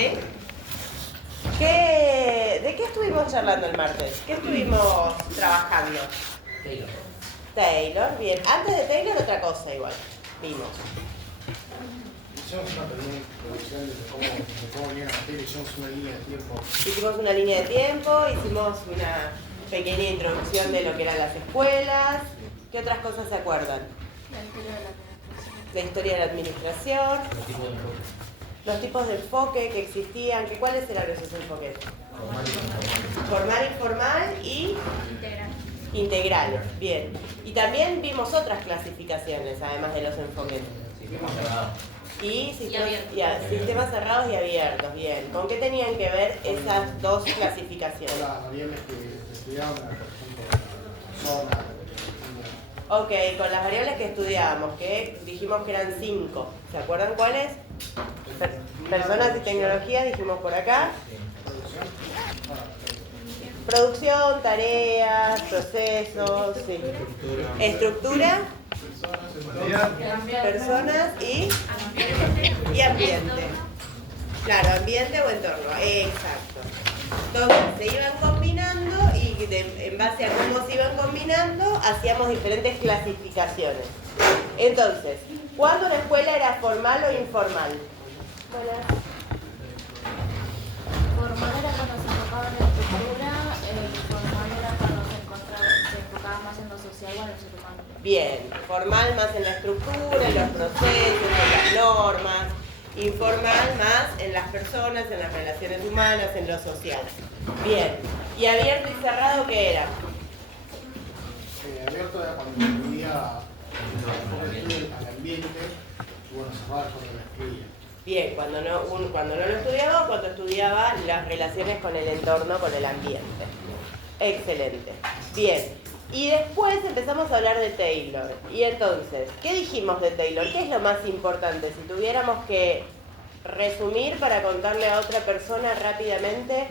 ¿Sí? ¿De qué estuvimos charlando el martes? ¿Qué estuvimos trabajando? Taylor, bien. Antes de Taylor, otra cosa igual. Vimos. Hicimos una pequeña introducción de cómo venía la materia, hicimos una línea de tiempo. Hicimos una línea de tiempo, hicimos una pequeña introducción de lo que eran las escuelas. ¿Qué otras cosas se acuerdan? La historia de la administración. Los tipos de enfoque que existían. ¿Cuáles eran esos enfoques? Formal, informal y integral. Bien. Y también vimos otras clasificaciones, además de los enfoques. Y sistemas cerrados y abiertos. Bien. ¿Con qué tenían que ver esas dos clasificaciones? Las variables que estudiábamos, por ejemplo, zona. Ok, con las variables que estudiábamos, que dijimos que eran 5. ¿Se acuerdan cuáles? Personas y tecnologías, dijimos por acá. Producción, tareas, procesos, sí. Estructura, personas y ambiente. Claro, ambiente o entorno, exacto. Entonces se iban combinando y en base a cómo se iban combinando hacíamos diferentes clasificaciones. Entonces, ¿cuándo la escuela era formal o informal? Formal era cuando se enfocaba en la estructura, informal era cuando se enfocaba más en lo social o en el ser humano. Bien, formal más en la estructura, en los procesos, en las normas. Informal más en las personas, en las relaciones humanas, en lo social. Bien, ¿y abierto y cerrado qué era? Abierto era cuando incluía al ambiente y bueno, cerrado es cuando lo excluía. Bien, cuando no lo estudiaba o cuando estudiaba las relaciones con el entorno, con el ambiente. Excelente. Bien, y después empezamos a hablar de Taylor. Y entonces, ¿qué dijimos de Taylor? ¿Qué es lo más importante? Si tuviéramos que resumir para contarle a otra persona rápidamente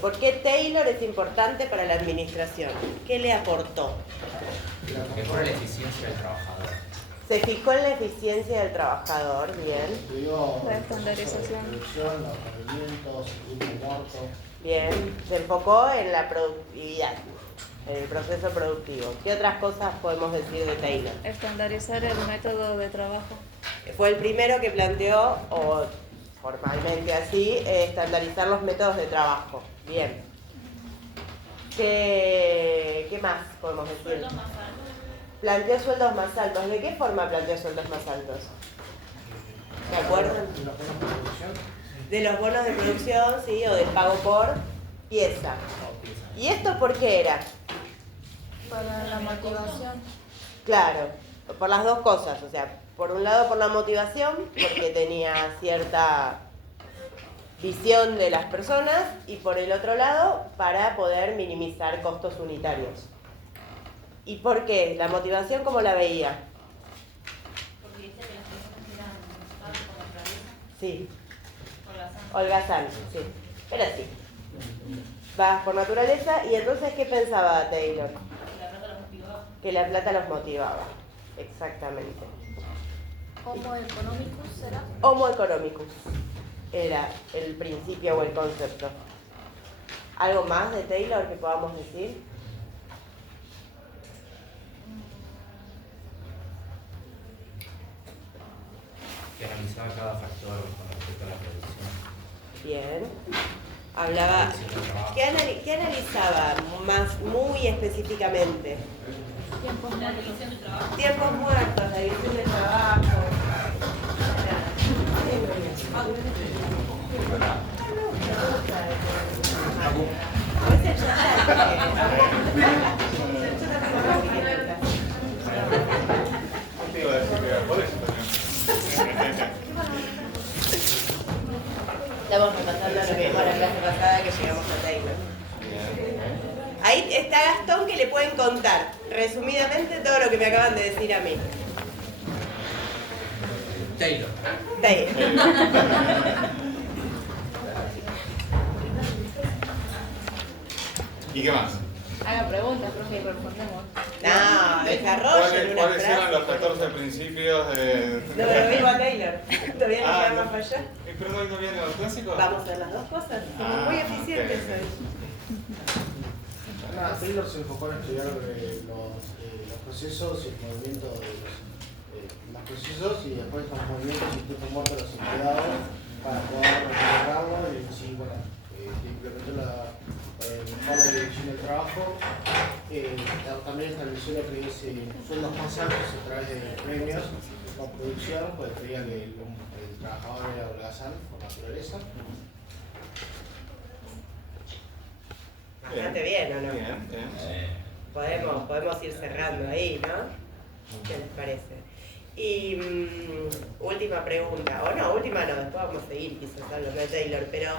por qué Taylor es importante para la administración. ¿Qué le aportó? Mejora la eficiencia del trabajador. Se fijó en la eficiencia del trabajador, bien. Estudió La estandarización. producción, los rendimientos, el grupo muerto. Bien, se enfocó en la productividad, en el proceso productivo. ¿Qué otras cosas podemos decir de Taylor? Estandarizar el método de trabajo. Fue el primero que planteó, o formalmente así, estandarizar los métodos de trabajo. Bien. ¿Qué más podemos decir? Sueldos más altos. Planteó sueldos más altos. ¿De qué forma planteó sueldos más altos? ¿Se acuerdan? ¿Y los bonos de producción? De los bonos de producción, sí, o del pago por pieza. ¿Y esto por qué era? Para la motivación. Claro, por las dos cosas, o sea, por un lado por la motivación, porque tenía cierta visión de las personas, y por el otro lado, para poder minimizar costos unitarios. ¿Y por qué? ¿La motivación cómo la veía? Porque dice que las personas eran pagas por naturaleza. Sí, Holgazán. holgazán, sí, pero sí. Va por naturaleza, y entonces, ¿qué pensaba Taylor? Que la plata los motivaba. Que la plata los motivaba, exactamente. Homo economicus será. Homo economicus era el principio o el concepto. ¿Algo más de Taylor que podamos decir? Que analizaba cada factor con respecto a la producción. Bien. Hablaba. ¿Qué analizaba muy específicamente? Tiempos muertos. La división de trabajo. Tiempos muertos, la división de trabajo. A veces estamos repasando lo que vimos la clase pasada que llegamos a Taylor. Ahí está Gastón, que le pueden contar resumidamente todo lo que me acaban de decir a mí. Taylor. Taylor. ¿Y qué más? Haga preguntas, profe, y respondemos. No, desarrollen una ¿Cuáles eran los frase. 14 principios de...? No, pero vivo a Taylor. Todavía no Ah, llegamos más para allá. ¿Pero hoy no viene los clásicos? Vamos a hacer las dos cosas. Somos muy eficientes ok. hoy. Taylor se enfocó en estudiar los procesos y el movimiento de los procesos y después los movimientos y tiempo muerto de los empleados para poder recuperarlo y sí, bueno, implementó la forma de dirección del trabajo. También estableció lo que es sueldos más altos a través de premios con producción, pues creía que el trabajador era holgazán por naturaleza. Bastante bien, ¿o no? Bien. Podemos ir cerrando ahí, ¿no? ¿Qué les parece? Y última pregunta, o no, última no, después vamos a seguir quizás hablando de Taylor, pero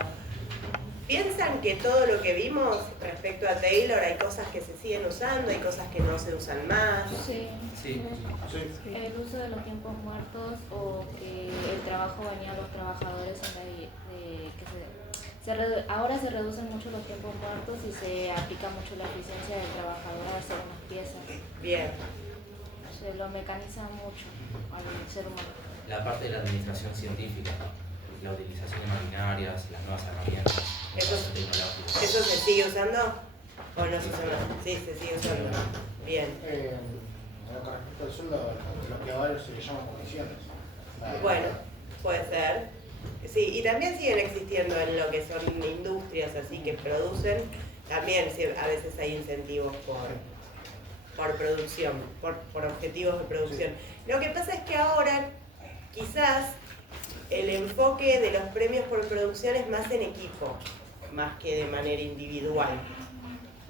¿piensan que todo lo que vimos respecto a Taylor hay cosas que se siguen usando, hay cosas que no se usan más? Sí. Sí. El uso de los tiempos muertos o que el trabajo venía a los trabajadores ahora se reducen mucho los tiempos muertos y se aplica mucho la eficiencia del trabajador a hacer unas piezas. Bien. Se lo mecaniza mucho al ser humano. La parte de la administración científica, la utilización de maquinarias, las nuevas herramientas, Eso- tecnológicas. ¿Eso se sigue usando? ¿O no se usa más? Sí, se sigue usando. Bien. Lo que respecta al sueldo, lo que ahora se le llama comisiones. Bueno, puede ser. Sí, y también siguen existiendo en lo que son industrias así que producen, también a veces hay incentivos por producción, por objetivos de producción. Lo que pasa es que ahora quizás el enfoque de los premios por producción es más en equipo, más que de manera individual,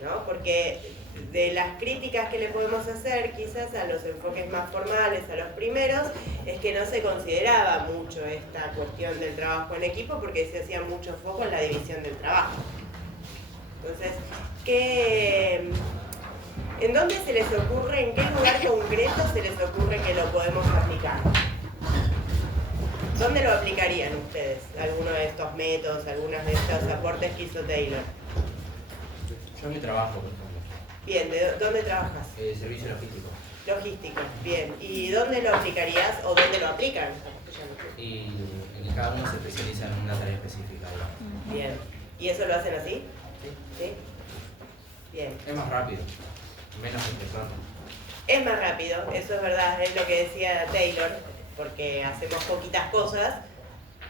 ¿no? Porque de las críticas que le podemos hacer quizás a los enfoques más formales, a los primeros, es que no se consideraba mucho esta cuestión del trabajo en equipo porque se hacía mucho foco en la división del trabajo. Entonces, ¿en dónde se les ocurre, en qué lugar concreto se les ocurre que lo podemos aplicar? ¿Dónde lo aplicarían ustedes? ¿Alguno de estos métodos, algunos de estos aportes que hizo Taylor? Yo en mi trabajo, por ejemplo, Bien, ¿dónde trabajas? servicio logístico. Logístico, bien. ¿Y dónde lo aplicarías o dónde lo aplican? Y en que cada uno se especializa en una tarea específica, digamos. Bien. ¿Y eso lo hacen así? Sí. ¿Sí? Bien. Es más rápido, menos estresante. Es más rápido, eso es verdad, es lo que decía Taylor, porque hacemos poquitas cosas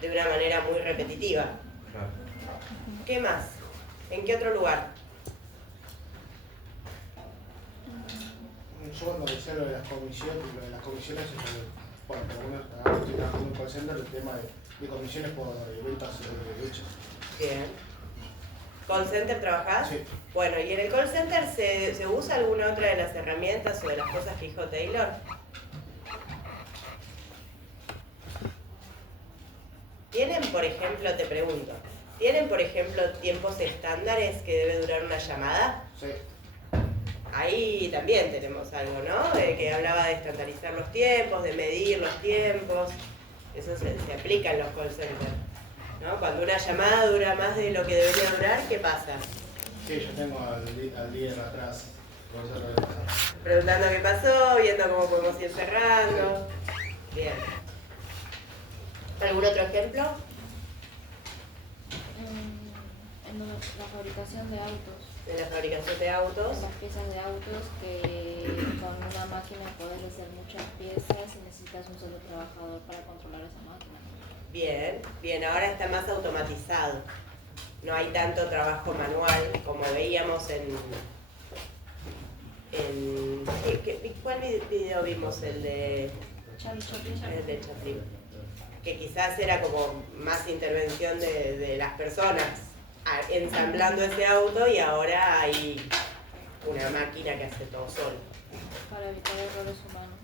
de una manera muy repetitiva. Claro. ¿Qué más? ¿En qué otro lugar? Yo cuando decía lo de las comisiones, bueno, ahora estoy trabajando en un call center, el tema de comisiones por ventas hechas. Bien. ¿Call center trabajás? Sí. Bueno, ¿y en el call center se usa alguna otra de las herramientas o de las cosas que dijo Taylor? ¿Tienen, por ejemplo, te pregunto, ¿tienen, por ejemplo, tiempos estándares que debe durar una llamada? Sí. Ahí también tenemos algo, ¿no? Que hablaba de estandarizar los tiempos, de medir los tiempos. Eso se aplica en los call centers, ¿no? Cuando una llamada dura más de lo que debería durar, ¿qué pasa? Sí, yo tengo al líder atrás, por eso lo voy a pasar. Preguntando qué pasó, viendo cómo podemos ir cerrando. Bien. ¿Algún otro ejemplo? En la fabricación de autos. De la fabricación de autos. Las piezas de autos que con una máquina puedes hacer muchas piezas y necesitas un solo trabajador para controlar esa máquina. Bien, bien, ahora está más automatizado. No hay tanto trabajo manual como veíamos ¿cuál video vimos? El de Chaplin. Que quizás era como más intervención de las personas ensamblando ese auto y ahora hay una máquina que hace todo solo. Para evitar errores humanos.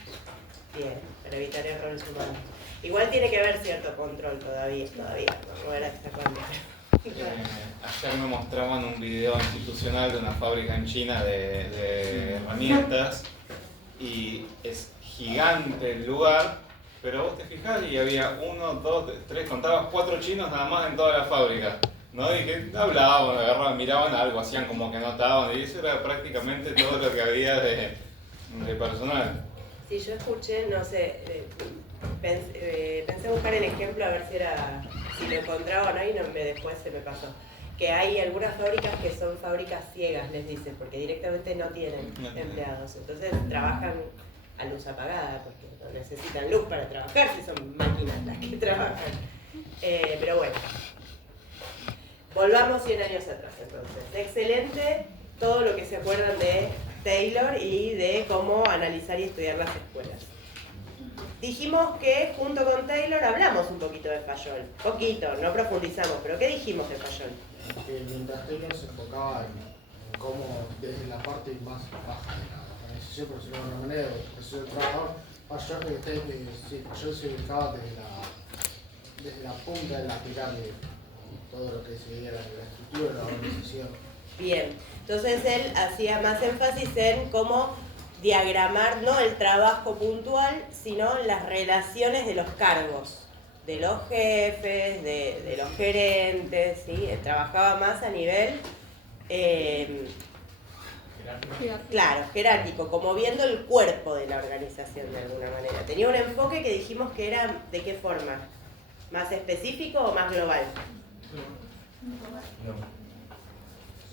Bien, para evitar errores humanos. Igual tiene que haber cierto control todavía, vamos a ver hasta cuándo. Ayer me mostraban un video institucional de una fábrica en China de herramientas y es gigante el lugar, pero vos te fijás y había 1, 2, 3, contabas 4 chinos nada más en toda la fábrica, ¿no? Y que hablaban, agarraban, miraban algo, hacían como que notaban y eso era prácticamente todo lo que había de personal. Si yo escuché, no sé, pensé buscar el ejemplo, a ver si lo encontraba o no, y después se me pasó. Que hay algunas fábricas que son fábricas ciegas, les dicen, porque directamente no tienen empleados. Entonces trabajan a luz apagada, porque no necesitan luz para trabajar, si son máquinas las que trabajan. Pero bueno, volvamos 100 años atrás entonces. Excelente todo lo que se acuerdan de Taylor y de cómo analizar y estudiar las escuelas. Dijimos que junto con Taylor hablamos un poquito de Fayol. Poquito, no profundizamos, pero ¿qué dijimos de Fayol? Que mientras Taylor se enfocaba en cómo desde la parte más baja de la organización, por decirlo de alguna manera, del proceso del trabajador, Fayol se ubicaba desde la punta de la pirámide, todo lo que sería la estructura de la organización. Bien, entonces él hacía más énfasis en cómo diagramar no el trabajo puntual, sino las relaciones de los cargos, de los jefes, de los gerentes, ¿sí? Trabajaba más a nivel jerárquico, como viendo el cuerpo de la organización de alguna manera. Tenía un enfoque que dijimos que era, ¿de qué forma? ¿Más específico o más global? No.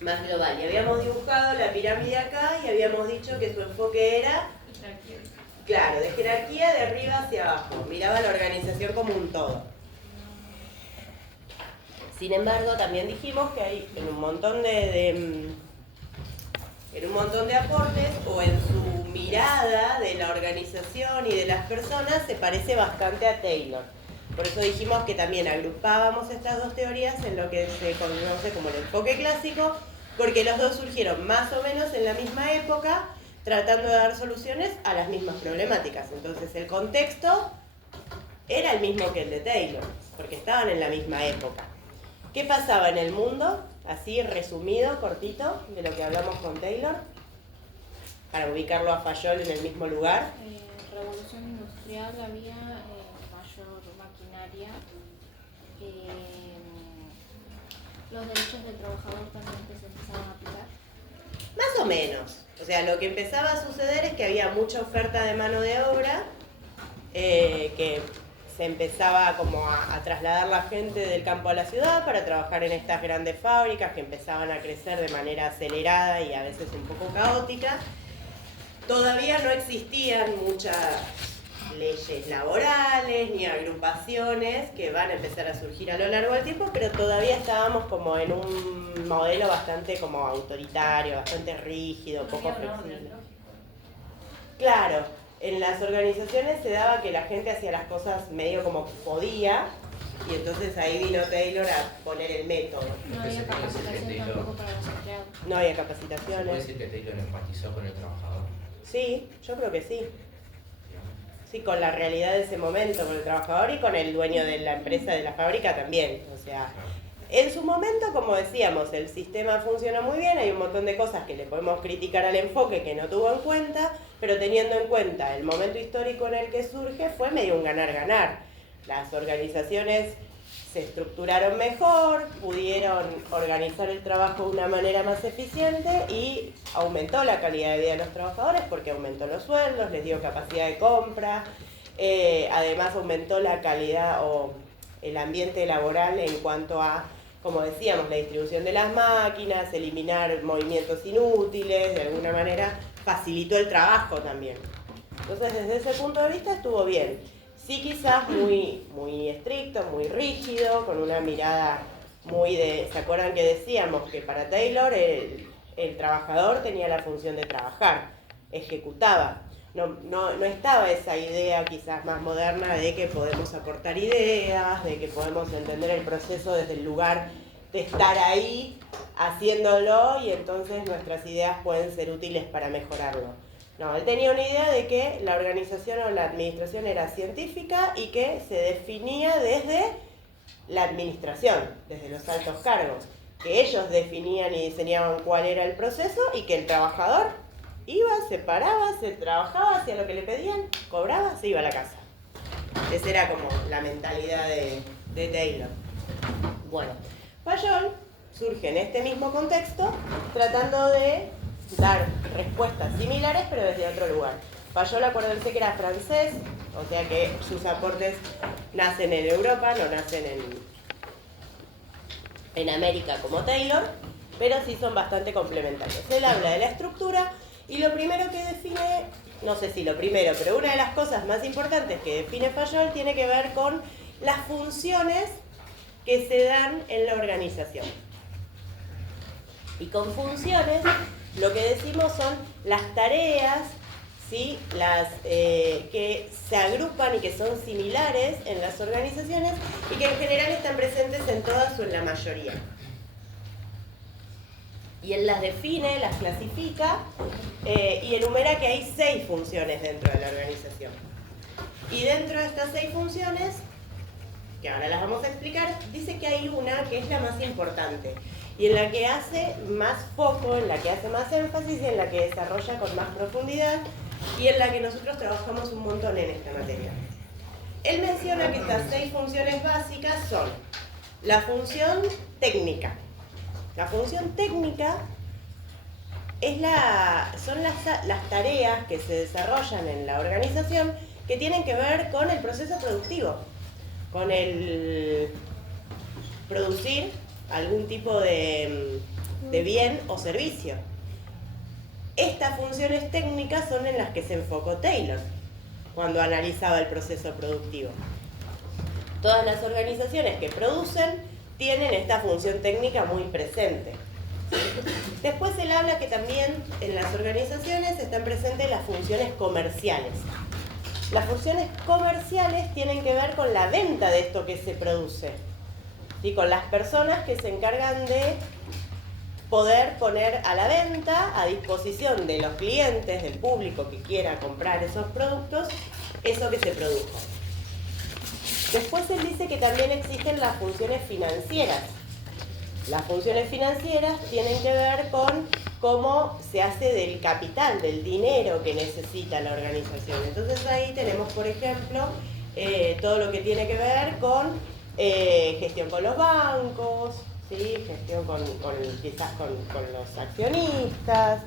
Más global. Y habíamos dibujado la pirámide acá y habíamos dicho que su enfoque era, claro, de jerarquía de arriba hacia abajo. Miraba la organización como un todo. Sin embargo, también dijimos que hay en un montón de aportes o en su mirada de la organización y de las personas se parece bastante a Taylor. Por eso dijimos que también agrupábamos estas dos teorías en lo que se conoce como el enfoque clásico, porque los dos surgieron más o menos en la misma época, tratando de dar soluciones a las mismas problemáticas. Entonces el contexto era el mismo que el de Taylor, porque estaban en la misma época. ¿Qué pasaba en el mundo? Así resumido, cortito, de lo que hablamos con Taylor, para ubicarlo a Fayol en el mismo lugar. Revolución industrial, había mayor maquinaria, los derechos del trabajador también que se empezaban a aplicar. Más o menos. O sea, lo que empezaba a suceder es que había mucha oferta de mano de obra, que se empezaba como a trasladar la gente del campo a la ciudad para trabajar en estas grandes fábricas que empezaban a crecer de manera acelerada y a veces un poco caótica. Todavía no existían muchas leyes laborales ni agrupaciones que van a empezar a surgir a lo largo del tiempo, pero todavía estábamos como en un modelo bastante como autoritario, bastante rígido, poco flexible. Claro, en las organizaciones se daba que la gente hacía las cosas medio como podía, y entonces ahí vino Taylor a poner el método. No había capacitación tampoco para los empleados. No había ¿Se capacitaciones. puede decir que Taylor empatizó con el trabajador? Sí, yo creo que sí. Sí, con la realidad de ese momento, con el trabajador y con el dueño de la empresa, de la fábrica también. O sea, en su momento, como decíamos, el sistema funciona muy bien, hay un montón de cosas que le podemos criticar al enfoque que no tuvo en cuenta, pero teniendo en cuenta el momento histórico en el que surge, fue medio un ganar-ganar. Las organizaciones se estructuraron mejor, pudieron organizar el trabajo de una manera más eficiente y aumentó la calidad de vida de los trabajadores porque aumentó los sueldos, les dio capacidad de compra, además aumentó la calidad o el ambiente laboral en cuanto a, como decíamos, la distribución de las máquinas, eliminar movimientos inútiles, de alguna manera facilitó el trabajo también. Entonces, desde ese punto de vista estuvo bien. Sí, quizás muy estricto, muy rígido, con una mirada muy de... ¿Se acuerdan que decíamos que para Taylor el trabajador tenía la función de trabajar, ejecutaba? No estaba esa idea quizás más moderna de que podemos aportar ideas, de que podemos entender el proceso desde el lugar de estar ahí haciéndolo y entonces nuestras ideas pueden ser útiles para mejorarlo. No, él tenía una idea de que la organización o la administración era científica y que se definía desde la administración, desde los altos cargos, que ellos definían y diseñaban cuál era el proceso y que el trabajador iba, se paraba, se trabajaba, hacía lo que le pedían, cobraba, se iba a la casa. Esa era como la mentalidad de Taylor. Bueno, Fayol surge en este mismo contexto tratando de dar respuestas similares pero desde otro lugar. Fayol, acuérdense que era francés, O sea que sus aportes nacen en Europa, no nacen en América como Taylor, pero sí son bastante complementarios. Él habla de la estructura y lo primero que define, no sé si lo primero, pero una de las cosas más importantes que define Fayol tiene que ver con las funciones que se dan en la organización. Y con funciones lo que decimos son las tareas, ¿sí? Que se agrupan y que son similares en las organizaciones y que en general están presentes en todas o en la mayoría. Y él las define, las clasifica y enumera que hay 6 funciones dentro de la organización. Y dentro de estas 6 funciones, que ahora las vamos a explicar, dice que hay una que es la más importante y en la que hace más foco, en la que hace más énfasis y en la que desarrolla con más profundidad y en la que nosotros trabajamos un montón en esta materia. Él menciona que estas 6 funciones básicas son la función técnica. La función técnica son las tareas que se desarrollan en la organización que tienen que ver con el proceso productivo, con el producir algún tipo de bien o servicio. Estas funciones técnicas son en las que se enfocó Taylor cuando analizaba el proceso productivo. Todas las organizaciones que producen tienen esta función técnica muy presente. Después él habla que también en las organizaciones están presentes las funciones comerciales. Las funciones comerciales tienen que ver con la venta de esto que se produce, ¿sí? Con las personas que se encargan de poder poner a la venta, a disposición de los clientes, del público que quiera comprar esos productos, eso que se produjo. Después él dice que también existen las funciones financieras. Las funciones financieras tienen que ver con cómo se hace del capital, del dinero que necesita la organización. Entonces ahí tenemos, por ejemplo, todo lo que tiene que ver con gestión con los bancos, ¿sí? Gestión quizás con los accionistas,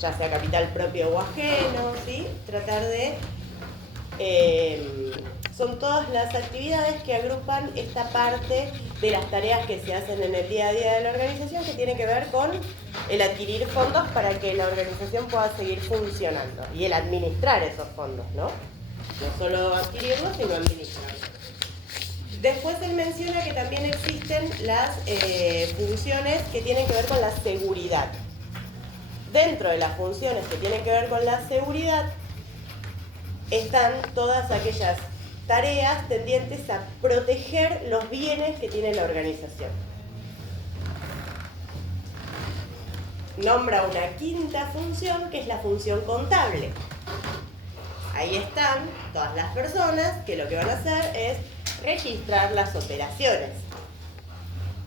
ya sea capital propio o ajeno, ¿sí? Tratar de... son todas las actividades que agrupan esta parte de las tareas que se hacen en el día a día de la organización que tiene que ver con el adquirir fondos para que la organización pueda seguir funcionando y el administrar esos fondos, ¿no? No solo adquirirlos, sino administrarlos. Después él menciona que también existen las funciones que tienen que ver con la seguridad. Dentro de las funciones que tienen que ver con la seguridad están todas aquellas tareas tendientes a proteger los bienes que tiene la organización. Nombra una quinta función que es la función contable. Ahí están todas las personas que lo que van a hacer es registrar las operaciones.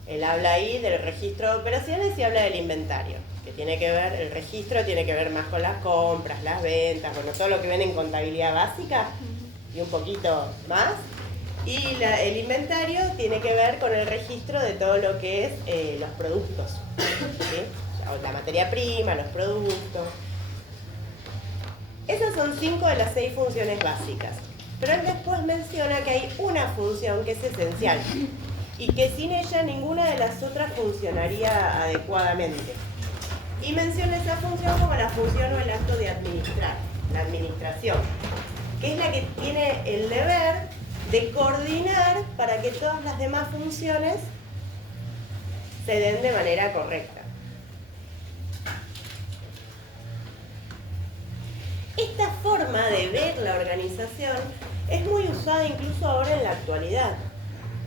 Él habla ahí del registro de operaciones y habla del inventario, que tiene que ver, el registro tiene que ver más con las compras, las ventas, bueno, todo lo que ven en contabilidad básica y un poquito más. Y el inventario tiene que ver con el registro de todo lo que es los productos, ¿sí? La materia prima, los productos. Esas son 5 de las 6 funciones básicas. Pero él después menciona que hay una función que es esencial y que sin ella ninguna de las otras funcionaría adecuadamente. Y menciona esa función como la función o el acto de administrar, la administración, que es la que tiene el deber de coordinar para que todas las demás funciones se den de manera correcta. Esta forma de ver la organización es muy usada incluso ahora en la actualidad.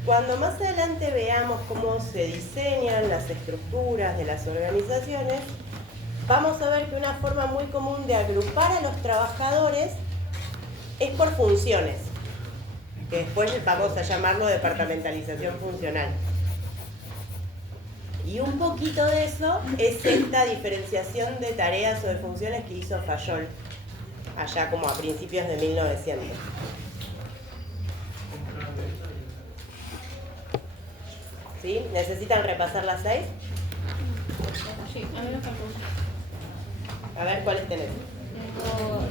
Cuando más adelante veamos cómo se diseñan las estructuras de las organizaciones, vamos a ver que una forma muy común de agrupar a los trabajadores es por funciones, que después vamos a llamarlo departamentalización funcional. Y un poquito de eso es esta diferenciación de tareas o de funciones que hizo Fayol, allá como a principios de 1900. ¿Sí? ¿Necesitan repasar las 6? Sí, a mí me faltó. A ver, ¿cuáles tenés?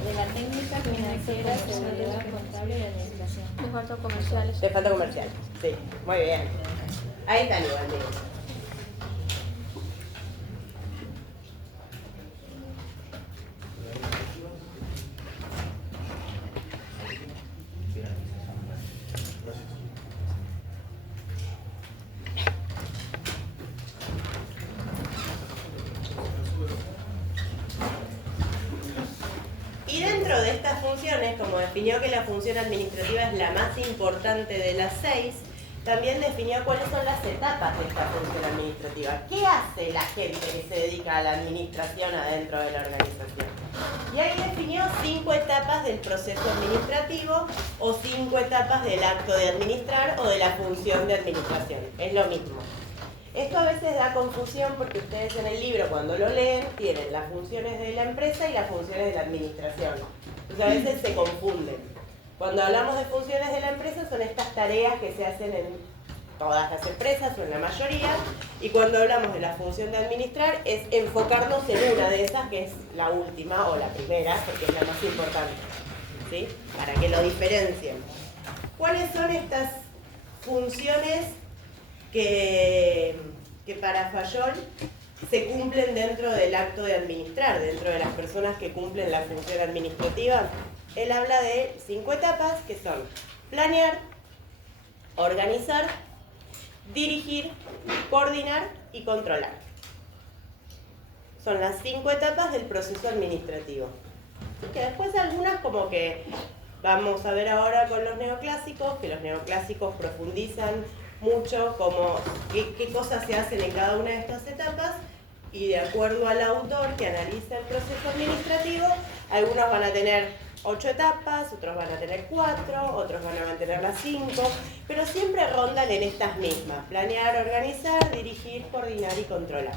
de la técnica financiera, seguridad contable y administración. Les faltan comerciales. Le falta comercial. Sí, muy bien. Ahí están igual, miren. Y dentro de estas funciones, como definió que la función administrativa es la más importante de las 6, también definió cuáles son las etapas de esta función administrativa. ¿Qué hace la gente que se dedica a la administración adentro de la organización? Y ahí definió 5 etapas del proceso administrativo o 5 etapas del acto de administrar o de la función de administración. Es lo mismo. Esto a veces da confusión porque ustedes en el libro, cuando lo leen, tienen las funciones de la empresa y las funciones de la administración. Entonces a veces se confunden. Cuando hablamos de funciones de la empresa son estas tareas que se hacen en todas las empresas o en la mayoría, y cuando hablamos de la función de administrar es enfocarnos en una de esas, que es la última o la primera, porque es la más importante, ¿sí? Para que lo diferencien. ¿Cuáles son estas funciones que para Fayol se cumplen dentro del acto de administrar, dentro de las personas que cumplen la función administrativa? Él habla de 5 etapas que son planear, organizar, dirigir, coordinar y controlar. Son las 5 etapas del proceso administrativo. Que después algunas como que vamos a ver ahora con los neoclásicos, que los neoclásicos profundizan mucho como qué cosas se hacen en cada una de estas etapas, y de acuerdo al autor que analiza el proceso administrativo, algunos van a tener 8 etapas, otros van a tener 4, otros van a mantener las 5, pero siempre rondan en estas mismas: planear, organizar, dirigir, coordinar y controlar.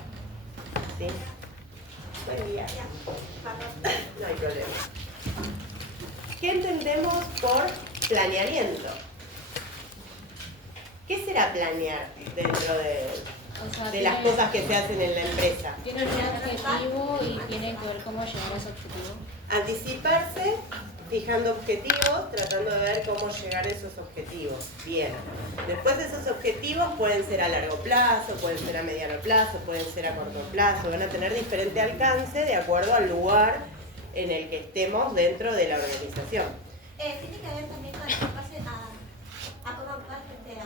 ¿Sí? Buen día. No hay problema. ¿Qué entendemos por planeamiento? ¿Qué será planear dentro de las cosas que se hacen en la empresa? Tiene un objetivo y tiene que ver cómo llegar a ese objetivo. Anticiparse, fijando objetivos, tratando de ver cómo llegar a esos objetivos. Bien. Después esos objetivos pueden ser a largo plazo, pueden ser a mediano plazo, pueden ser a corto plazo. Van a tener diferente alcance de acuerdo al lugar en el que estemos dentro de la organización. ¿Tiene que ver también con anticiparse a cómo actuar frente a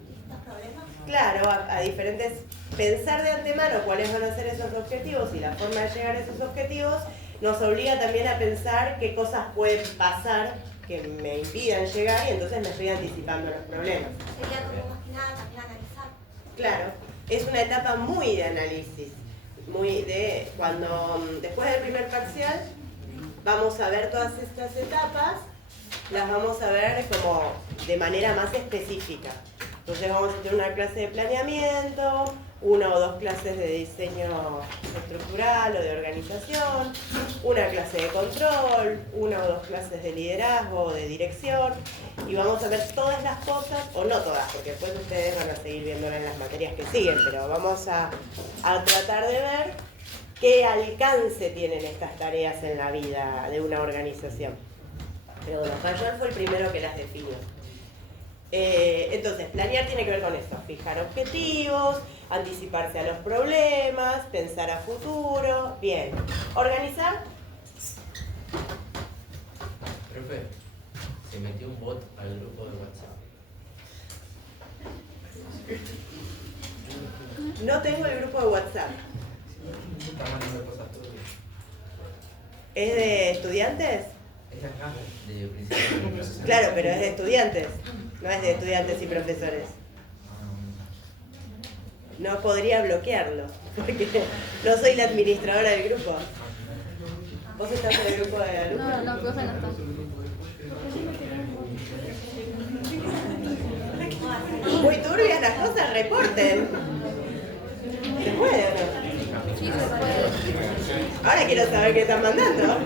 distintos problemas? Claro, a diferentes... Pensar de antemano cuáles van a ser esos objetivos y la forma de llegar a esos objetivos nos obliga también a pensar qué cosas pueden pasar que me impidan llegar, y entonces me estoy anticipando los problemas. Sería como más que nada también analizar. Claro, es una etapa muy de análisis, muy de cuando después del primer parcial vamos a ver todas estas etapas, las vamos a ver como de manera más específica. Entonces vamos a tener una clase de planeamiento, 1 o 2 clases de diseño estructural o de organización, una clase de control, 1 o 2 clases de liderazgo o de dirección, y vamos a ver todas las cosas, o no todas, porque después ustedes van a seguir viéndolo en las materias que siguen, pero vamos a tratar de ver qué alcance tienen estas tareas en la vida de una organización. Pero bueno, Fayol fue el primero que las definió. Entonces, planear tiene que ver con eso: fijar objetivos, anticiparse a los problemas, pensar a futuro. Bien. Organizar. Profe, se metió un bot al grupo de WhatsApp. No tengo el grupo de WhatsApp. Está mandando cosas todo el día. ¿Es de estudiantes? Es acá, de principios. Claro, pero es de estudiantes. No es de estudiantes y profesores. No podría bloquearlo, porque no soy la administradora del grupo. ¿Vos estás en el grupo de alumnos? No, profe, no está. Muy turbias las cosas, reporten. ¿Se puede o no? Sí, se puede. Ahora quiero saber qué están mandando.